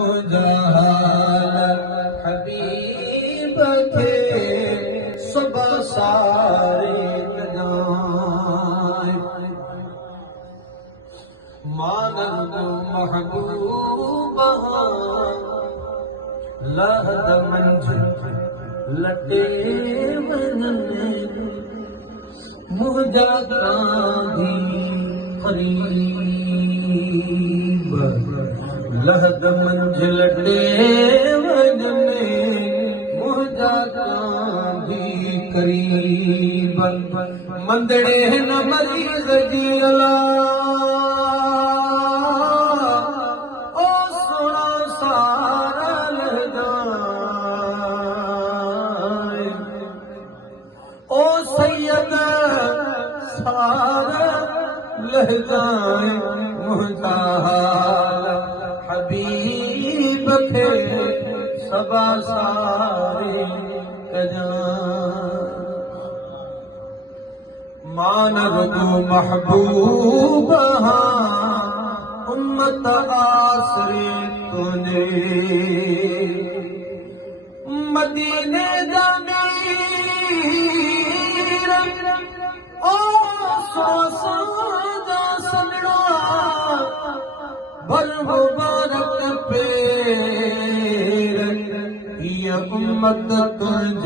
मुजाहाल हबीब थे सब सारे गदाए मानंद महबूब लहद मंझ लटे वनने मुझा गांधी करीब लहद मंझ लटे वनने मुझा गांधी करीब मंदड़े न मरीज जी अला ओ सुना सारा लहदाए ओ सैयद सारा लहदाए मुहताल हबीब थे सबा सारे मानव को महबूब उम्मत आसरे तूने मदीने जमीर ओ सोसा सगड़ा भर मुबारक पेर ये उम्मत तुझ